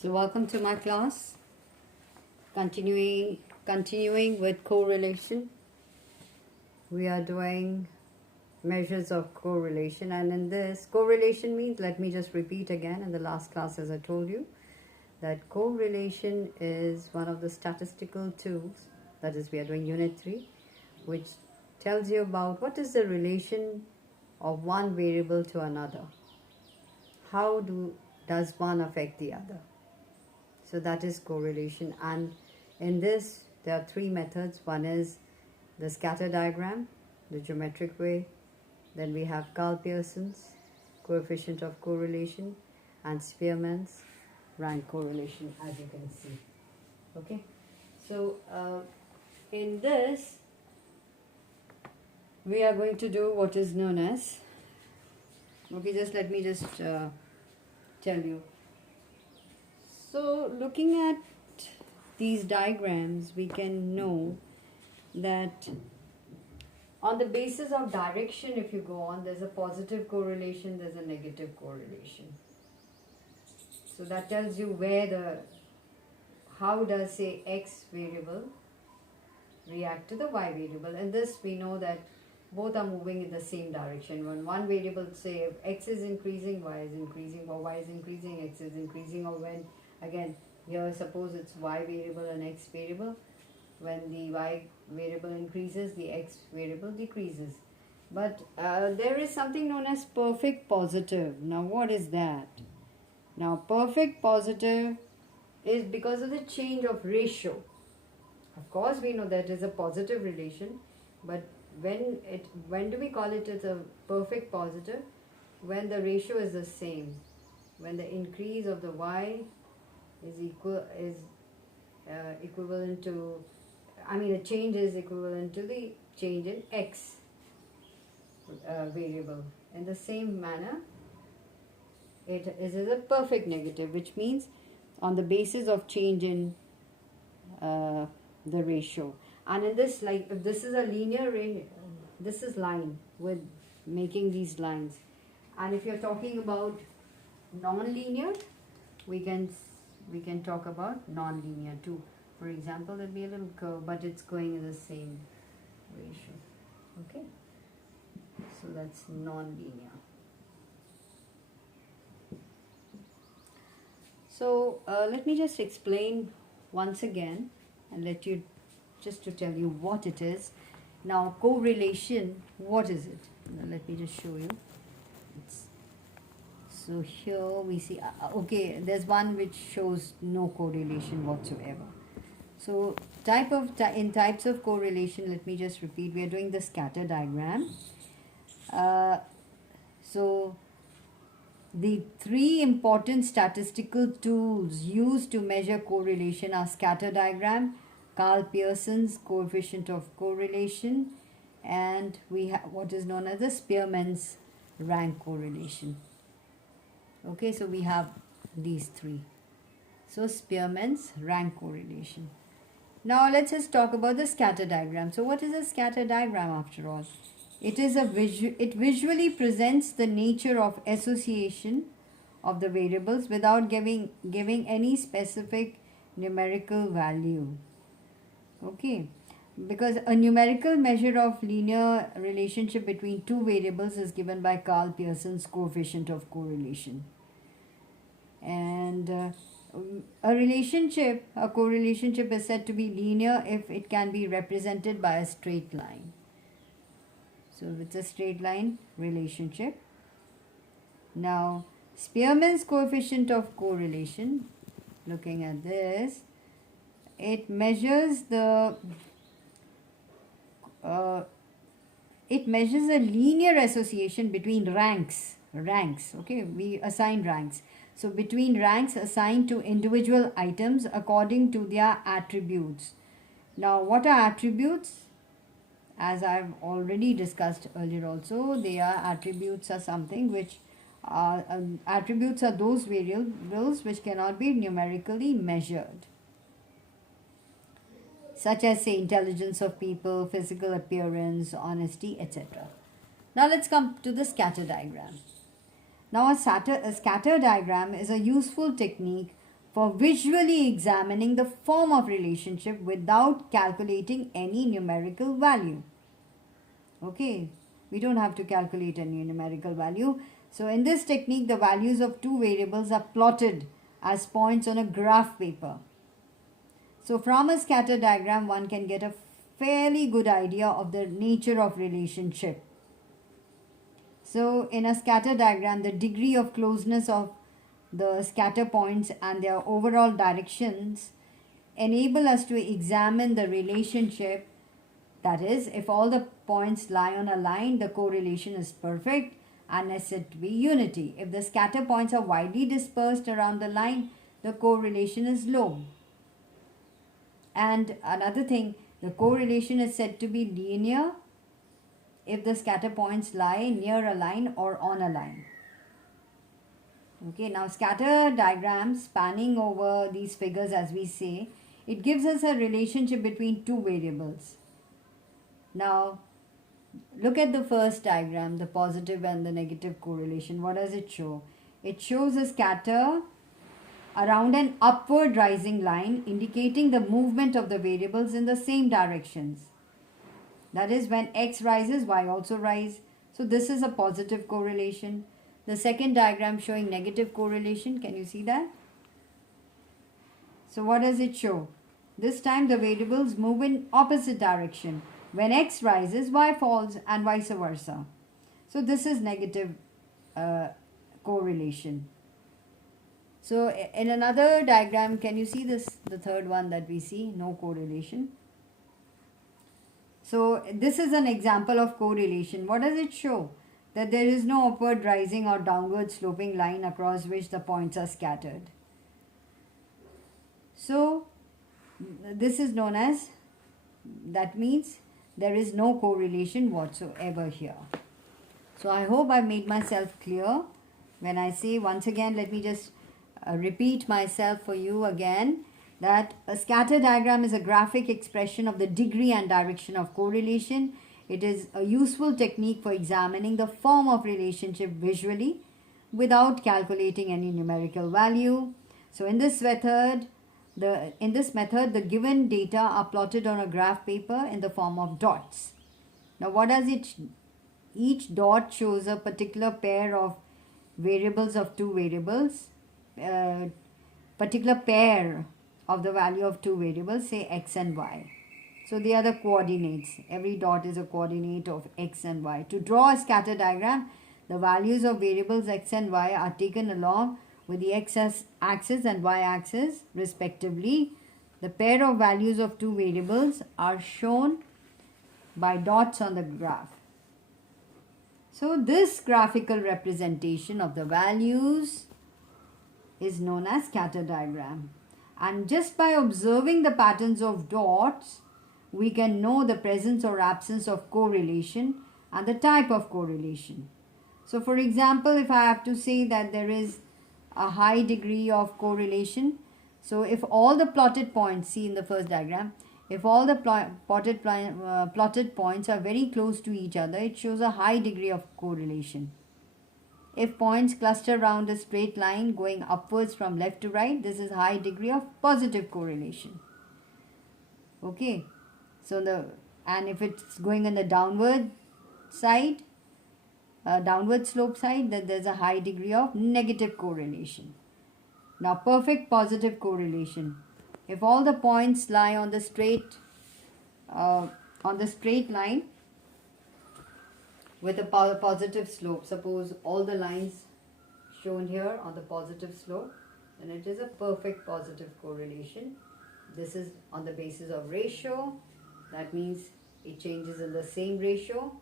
So welcome to my class. Continuing with correlation. We are doing measures of correlation, and in this correlation means, let me just repeat again in the last class as I told you, that correlation is one of the statistical tools, that is we are doing unit 3, which tells you about what is the relation of one variable to another. How does one affect the other? So that is correlation, and in this there are three methods. One is the scatter diagram, the geometric way. Then we have Carl-Pearson's coefficient of correlation and Spearman's rank correlation, as you can see. Okay, so in this we are going to do what is known as, okay, just let me just tell you. So looking at these diagrams, we can know that on the basis of direction, if you go on, there's a positive correlation, there's a negative correlation. So that tells you how does, say, X variable react to the Y variable. And this we know that both are moving in the same direction. When one variable, say, if X is increasing, Y is increasing, or Y is increasing, X is increasing, or when, again, here suppose it's Y variable and X variable. When the Y variable increases, the X variable decreases. But there is something known as perfect positive. Now what is that? Now perfect positive is because of the change of ratio. Of course we know that is a positive relation, but when do we call it as a perfect positive? When the ratio is the same. When the increase of the Y is equivalent to, the change is equivalent to the change in X variable. In the same manner, it is a perfect negative, which means on the basis of change in the ratio. And in this, like if this is a linear, this is line with making these lines. And if you're talking about non-linear, we can talk about non-linear too. For example, there'll be a little curve, but it's going in the same ratio. Okay, so that's non-linear. So let me just explain once again and let you, just to tell you what it is. Now correlation, what is it? Now, let me just show you. So here we see, okay, there's one which shows no correlation whatsoever. So in types of correlation, let me just repeat, we are doing the scatter diagram. So the three important statistical tools used to measure correlation are scatter diagram, Carl-Pearson's coefficient of correlation, and we have what is known as the Spearman's rank correlation. Okay, so we have these three. So Spearman's rank correlation. Now let's just talk about the scatter diagram. So what is a scatter diagram after all? It visually presents the nature of association of the variables without giving any specific numerical value. Okay, because a numerical measure of linear relationship between two variables is given by Carl-Pearson's coefficient of correlation. And a correlationship is said to be linear if it can be represented by a straight line. So it's a straight line relationship. Now Spearman's coefficient of correlation, looking at this, it measures a linear association between ranks. Okay, we assign ranks. So between ranks assigned to individual items according to their attributes. Now what are attributes? As I've already discussed earlier also, attributes are something which attributes are those variables which cannot be numerically measured, such as, say, intelligence of people, physical appearance, honesty, etc. Now let's come to the scatter diagram. Now a scatter diagram is a useful technique for visually examining the form of relationship without calculating any numerical value. Okay, we don't have to calculate any numerical value. So in this technique, the values of two variables are plotted as points on a graph paper. So from a scatter diagram, one can get a fairly good idea of the nature of relationship. So in a scatter diagram, the degree of closeness of the scatter points and their overall directions enable us to examine the relationship. That is, if all the points lie on a line, the correlation is perfect and is said to be unity. If the scatter points are widely dispersed around the line, the correlation is low. And another thing, the correlation is said to be linear if the scatter points lie near a line or on a line. Okay, now scatter diagrams spanning over these figures, as we say, it gives us a relationship between two variables. Now, look at the first diagram, the positive and the negative correlation. What does it show? It shows a scatter around an upward rising line indicating the movement of the variables in the same directions. That is, when x rises, y also rise. So this is a positive correlation. The second diagram showing negative correlation, can you see that? So what does it show? This time the variables move in opposite direction. When x rises, y falls, and vice versa. So this is negative correlation. So in another diagram, can you see this, the third one that we see? No correlation. So this is an example of correlation. What does it show? That there is no upward rising or downward sloping line across which the points are scattered. So this is known as, that means there is no correlation whatsoever here. So I hope I made myself clear. When I say, once again, let me just repeat myself for you again, that a scatter diagram is a graphic expression of the degree and direction of correlation. It is a useful technique for examining the form of relationship visually without calculating any numerical value. So in this method, the given data are plotted on a graph paper in the form of dots. Now what does it? Each dot shows a particular pair of variables of two variables, particular pair of the value of two variables, say x and y. So they are the coordinates. Every dot is a coordinate of x and y. To draw a scatter diagram, the values of variables x and y are taken along with the x-axis and y-axis respectively. The pair of values of two variables are shown by dots on the graph. So this graphical representation of the values is known as scatter diagram. And just by observing the patterns of dots, we can know the presence or absence of correlation and the type of correlation. So for example, if I have to say that there is a high degree of correlation, so if all the plotted points, see in the first diagram, if all the plotted points are very close to each other, it shows a high degree of correlation. If points cluster around a straight line going upwards from left to right, this is high degree of positive correlation. Okay, so and if it's going on the downward side, downward slope side, then there's a high degree of negative correlation. Now perfect positive correlation. If all the points lie on the straight line with a positive slope, suppose all the lines shown here are the positive slope, then it is a perfect positive correlation. This is on the basis of ratio. That means it changes in the same ratio.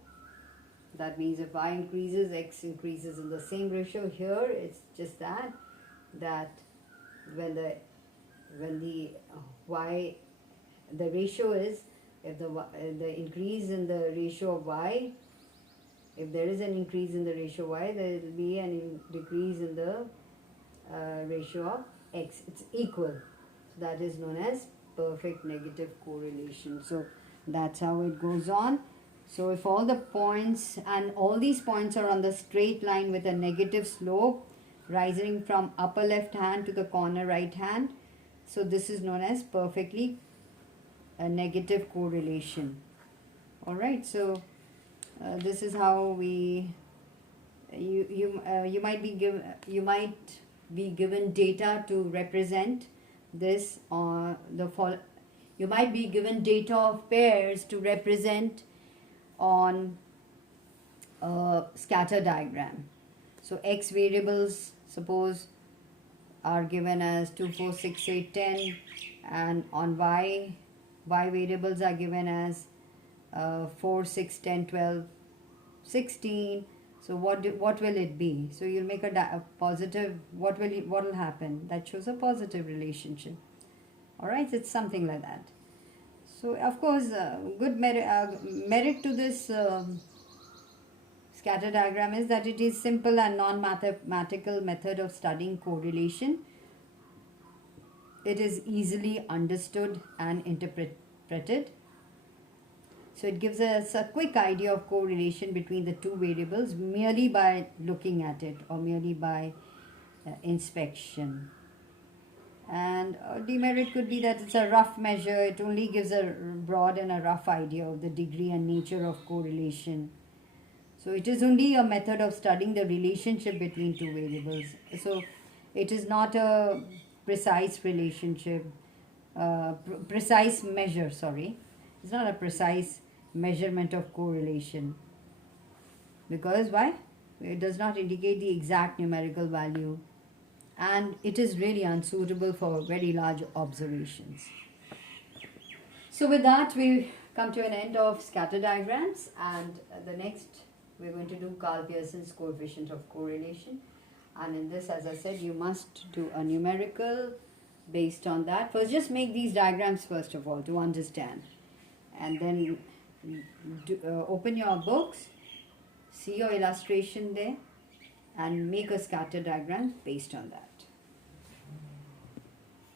That means if y increases, x increases in the same ratio. Here it's just that when the ratio is, if the increase in the ratio of y, if there is an increase in the ratio y, there will be an decrease in the ratio of x. It's equal. So that is known as perfect negative correlation. So that's how it goes on. So if all the points, and all these points are on the straight line with a negative slope, rising from upper left hand to the corner right hand. So this is known as perfectly a negative correlation. All right, so this is how you might be given data to represent this, or you might be given data of pairs to represent on a scatter diagram. So x variables, suppose, are given as 2, 4, 6, 8, 10, and on y variables are given as 4, 6, 10, 12, 16. So what will it be? So you'll make a positive. What will happen? That shows a positive relationship. All right, it's something like that. So of course, good merit to this scatter diagram is that it is simple and non-mathematical method of studying correlation. It is easily understood and interpreted. So it gives us a quick idea of correlation between the two variables merely by looking at it, or merely by inspection. And demerit could be that it's a rough measure. It only gives a broad and a rough idea of the degree and nature of correlation. So it is only a method of studying the relationship between two variables. So it is not a precise relationship, precise measure, sorry. It's not a precise measurement of correlation. Because why? It does not indicate the exact numerical value, and it is really unsuitable for very large observations. So with that, we come to an end of scatter diagrams, and the next we're going to do Karl Pearson's coefficient of correlation. And in this, as I said, you must do a numerical based on that. First, just make these diagrams first of all to understand, and then open your books, see your illustration there, and make a scatter diagram based on that.